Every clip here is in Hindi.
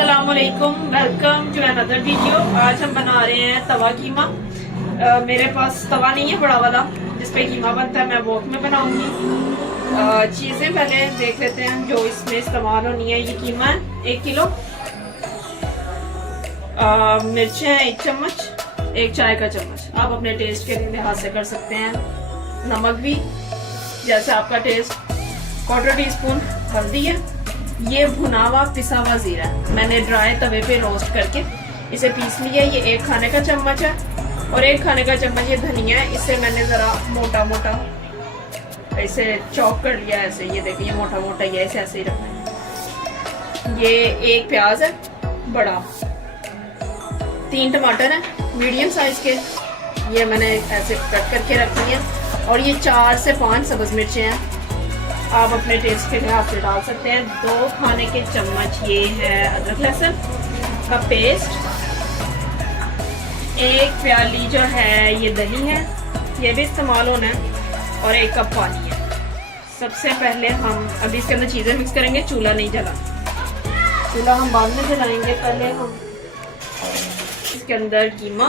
अस्सलामुअलैकुम, वेलकम टू अनदर वीडियो। आज हम बना रहे हैं तवा कीमा। मेरे पास तवा नहीं है बड़ा वाला जिसपे कीमा बनता है, मैं वो में बनाऊंगी। चीज़ें पहले देख लेते हैं जो इसमें इस्तेमाल होनी है। ये कीमा है 1 किलो, मिर्चें हैं 1 चम्मच, 1 चाय का चम्मच। आप अपने टेस्ट के लिहाज से कर सकते हैं। नमक भी जैसे आपका टेस्ट। 1/4 टीस्पून हल्दी है। ये भुना हुआ पिसा हुआ जीरा है, मैंने ड्राई तवे पे रोस्ट करके इसे पीस लिया। ये 1 खाने का चम्मच है और 1 खाने का चम्मच ये धनिया है। इसे मैंने जरा मोटा मोटा ऐसे चॉप कर लिया। ऐसे ये देखिए, ये मोटा मोटा ये ऐसे ही रखना है। ये 1 प्याज है बड़ा, 3 टमाटर है मीडियम साइज के, ये मैंने ऐसे कट करके रख दिए। और ये 4 से 5 सब्ज मिर्चें हैं, आप अपने टेस्ट के लिहाज से डाल सकते हैं। 2 खाने के चम्मच ये है अदरक लहसुन का पेस्ट। 1 प्याली जो है ये दही है, ये भी इस्तेमाल होना है। और 1 कप पानी है। सबसे पहले हम अभी इसके अंदर चीज़ें मिक्स करेंगे। चूल्हा नहीं जला, चूल्हा हम बाद में जलाएंगे। पहले हम इसके अंदर कीमा,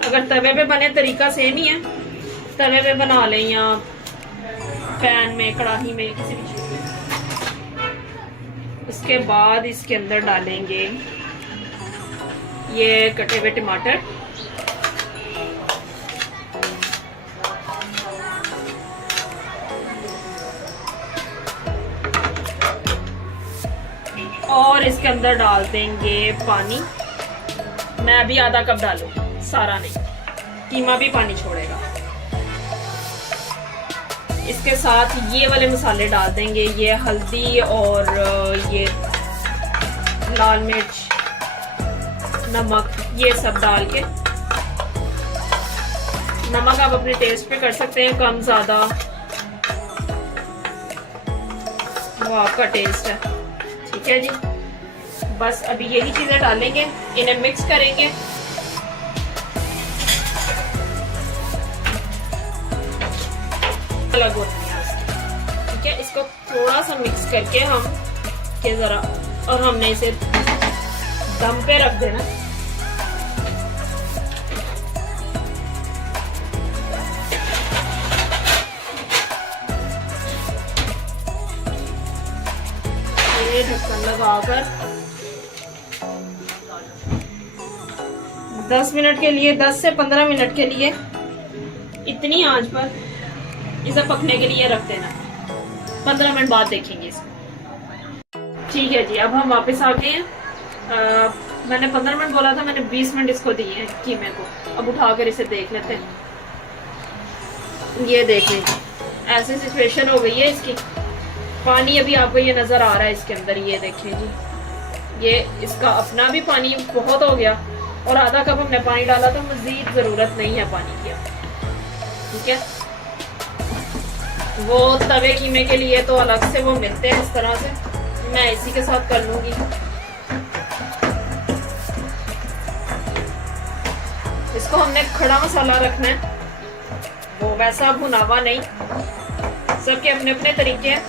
अगर तवे पे बने तरीका सेम ही है, तवे पे बना लें या पैन में, कढ़ाई में, किसी भी चीज़ में। उसके बाद इसके अंदर डालेंगे ये कटे हुए टमाटर, और इसके अंदर डाल देंगे पानी। मैं अभी आधा कप डालूंगी, सारा नहीं, कीमा भी पानी छोड़ेगा। इसके साथ ये वाले मसाले डाल देंगे, ये हल्दी और ये लाल मिर्च, नमक, ये सब डाल के। नमक आप अपने टेस्ट पे कर सकते हैं, कम ज़्यादा, वो आपका टेस्ट है। ठीक है जी, बस अभी यही चीज़ें डालेंगे, इन्हें मिक्स करेंगे। अलग होती है उसकी। ठीक है, इसको थोड़ा सा मिक्स करके हम के जरा, और हमने इसे दम पे रख देना। ये ढक्कन लगाकर 10 मिनट के लिए, 10 से 15 मिनट के लिए इतनी आंच पर इसे पकने के लिए रख देना। 15 मिनट बाद देखेंगे इसको। ठीक है जी, अब हम वापस आ गए हैं। मैंने 15 मिनट बोला था, मैंने 20 मिनट इसको दिए हैं कीमे को। अब उठाकर इसे देख लेते हैं। ये देखें, ऐसी सिचुएशन हो गई है इसकी। पानी अभी आपको ये नजर आ रहा है इसके अंदर, ये देखें जी, ये इसका अपना भी पानी बहुत हो गया और आधा कप हमने पानी डाला, तो मजीद जरूरत नहीं है पानी की। ठीक है, वो तवे कीमे के लिए तो अलग से वो मिलते हैं इस तरह से, मैं इसी के साथ कर लूंगी। इसको हमने खड़ा मसाला रखना है, वो वैसा भुनावा नहीं। सबके अपने अपने तरीके हैं,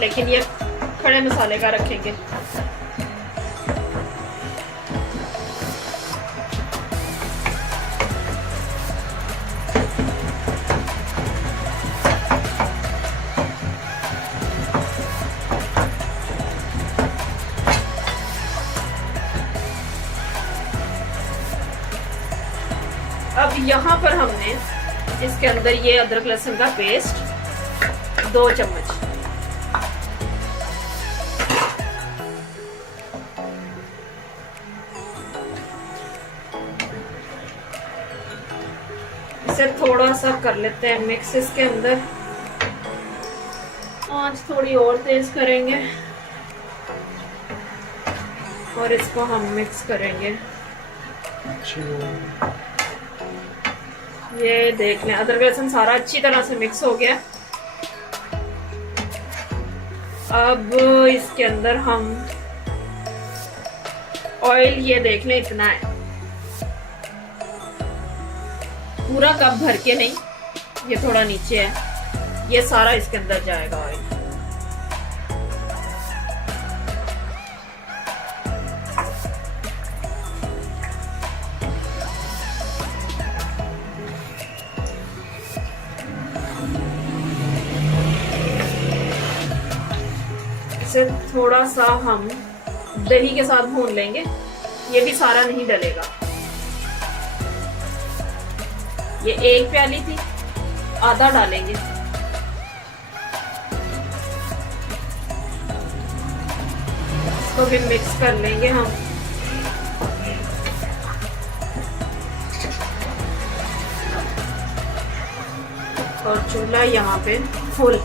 लेकिन ये खड़े मसाले का रखेंगे। अब यहाँ पर हमने इसके अंदर ये अदरक लहसुन का पेस्ट 2 चम्मच, इसे थोड़ा सा कर लेते हैं मिक्स। इसके अंदर आंच थोड़ी और तेज करेंगे और इसको हम मिक्स करेंगे। ये देख लें, अदरक लहसुन सारा अच्छी तरह से मिक्स हो गया। अब इसके अंदर हम ऑयल, ये देख लें इतना है, पूरा कप भर के नहीं, ये थोड़ा नीचे है, ये सारा इसके अंदर जाएगा ऑयल। इसे थोड़ा सा हम दही के साथ भून लेंगे, ये भी सारा नहीं डलेगा। ये 1 प्याली थी, आधा डालेंगे। इसको भी मिक्स कर लेंगे हम। और चूल्हा यहाँ पे फुल।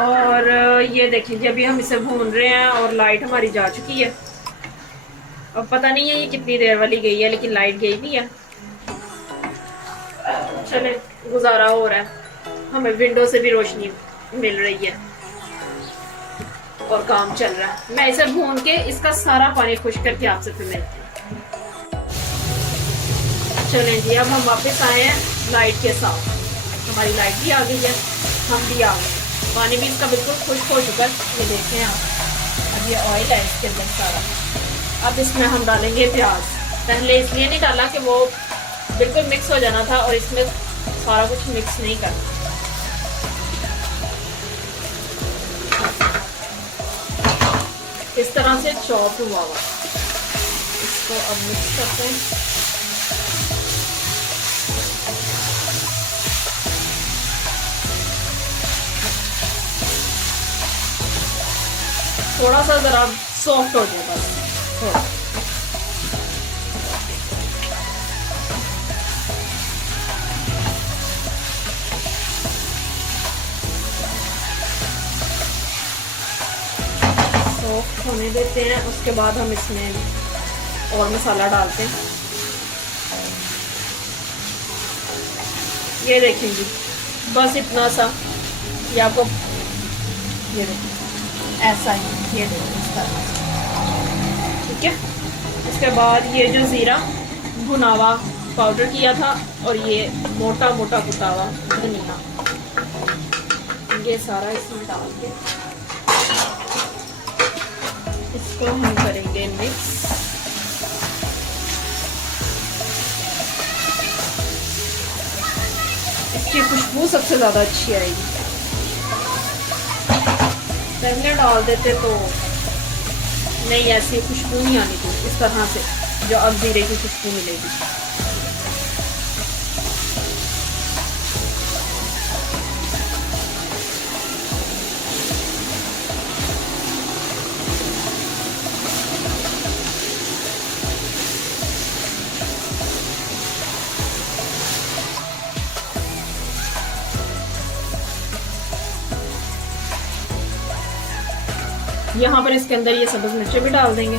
और ये देखिए अभी हम इसे भून रहे हैं और लाइट हमारी जा चुकी है। अब पता नहीं है ये कितनी देर वाली गई है, लेकिन लाइट गई नहीं है। चले, गुजारा हो रहा है, हमें विंडो से भी रोशनी मिल रही है और काम चल रहा है। मैं इसे भून के इसका सारा पानी खुश्क करके आपसे फिर मिलती हूँ। चलें जी, अब हम वापस आए हैं लाइट के साथ। हमारी लाइट भी आ गई है, हम भी आ गए। पानी भी इसका बिल्कुल खुश्क हो चुका है, ये देखें आप। अब ये ऑयल है इसके अंदर सारा। अब इसमें हम डालेंगे प्याज। पहले इसलिए नहीं डाला कि वो बिल्कुल मिक्स हो जाना था, और इसमें सारा कुछ मिक्स नहीं करना। इस तरह से चॉप हुआ हुआ इसको अब मिक्स करते हैं। थोड़ा सा जरा सॉफ्ट हो जाए बस थोड़ा। सॉफ्ट होने देते हैं, उसके बाद हम इसमें और मसाला डालते हैं। ये देखेंगे बस इतना सा, ये आपको ये देखिए ऐसा ही, ये देखिए इस तरह से, ठीक है। इसके बाद ये जो ज़ीरा भुनावा पाउडर किया था और ये मोटा मोटा कुटा हुआ धनिया, ये सारा इसमें डाल के इसको हम करेंगे मिक्स। इसकी खुशबू सबसे ज़्यादा अच्छी आएगी। पहले डाल देते तो नहीं, ऐसी खुशबू नहीं आनी थी इस तरह से जो अब जीरे की खुशबू मिलेगी। यहाँ पर इसके अंदर ये सब्ज मिर्चें भी डाल देंगे।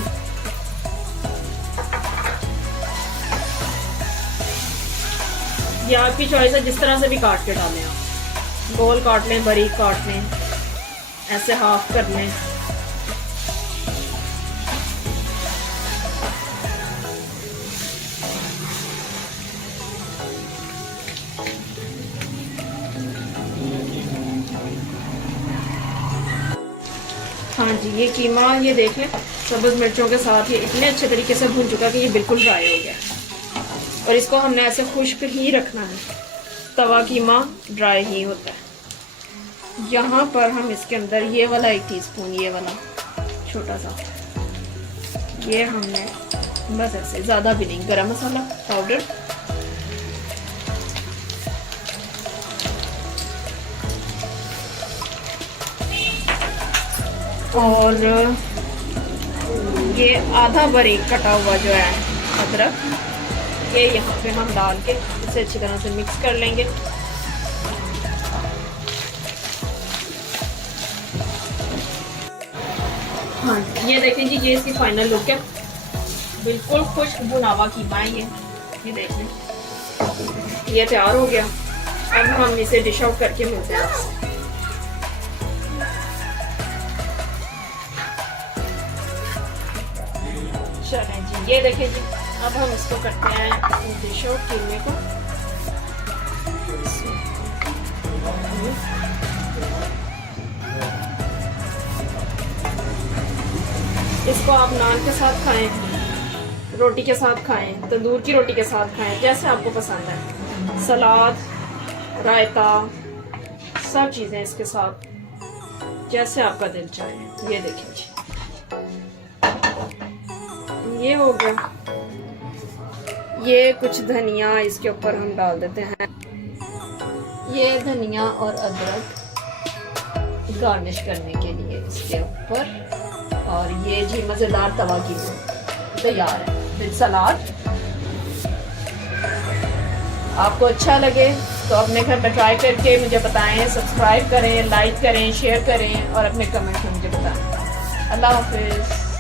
ये आपकी चॉइस है, जिस तरह से भी काट के डालें आप। गोल काट लें, बारीक काट लें, ऐसे हाफ कर लें। हाँ जी, ये कीमा ये देख लें सब्ज़ मिर्चों के साथ ये इतने अच्छे तरीके से भून चुका कि ये बिल्कुल ड्राई हो गया। और इसको हमने ऐसे खुश्क ही रखना है, तवा कीमा ड्राई ही होता है। यहाँ पर हम इसके अंदर ये वाला 1 टीस्पून, ये वाला छोटा सा, ये हमने बस ऐसे, ज़्यादा भी नहीं, गरम मसाला पाउडर, और ये आधा बारीक कटा हुआ जो है अदरक, ये यहाँ पे हम डाल के इसे अच्छी तरह से मिक्स कर लेंगे। हाँ, ये देखें जी, ये इसकी फाइनल लुक है। बिल्कुल खुश्क भुनावा कीमा है ये देख लें, ये तैयार हो गया। अब हम इसे डिश आउट करके मिलते हैं आपसे। चलें जी, ये देखें जी, अब हम इसको करते हैं डिश आउट कीमे को। इसको आप नान के साथ खाएं, रोटी के साथ खाएं, तंदूर की रोटी के साथ खाएं, जैसे आपको पसंद है। सलाद, रायता, सब चीज़ें इसके साथ जैसे आपका दिल चाहे। ये देखें जी, ये हो गया। ये कुछ धनिया इसके ऊपर हम डाल देते हैं। ये धनिया और अदरक गार्निश करने के लिए इसके ऊपर। और ये जी मज़ेदार तवा की तैयार है विद सलाद। आपको अच्छा लगे तो अपने घर में ट्राई करके मुझे बताएं। सब्सक्राइब करें, लाइक करें, शेयर करें और अपने कमेंट में मुझे बताएं। अल्लाह हाफिज़।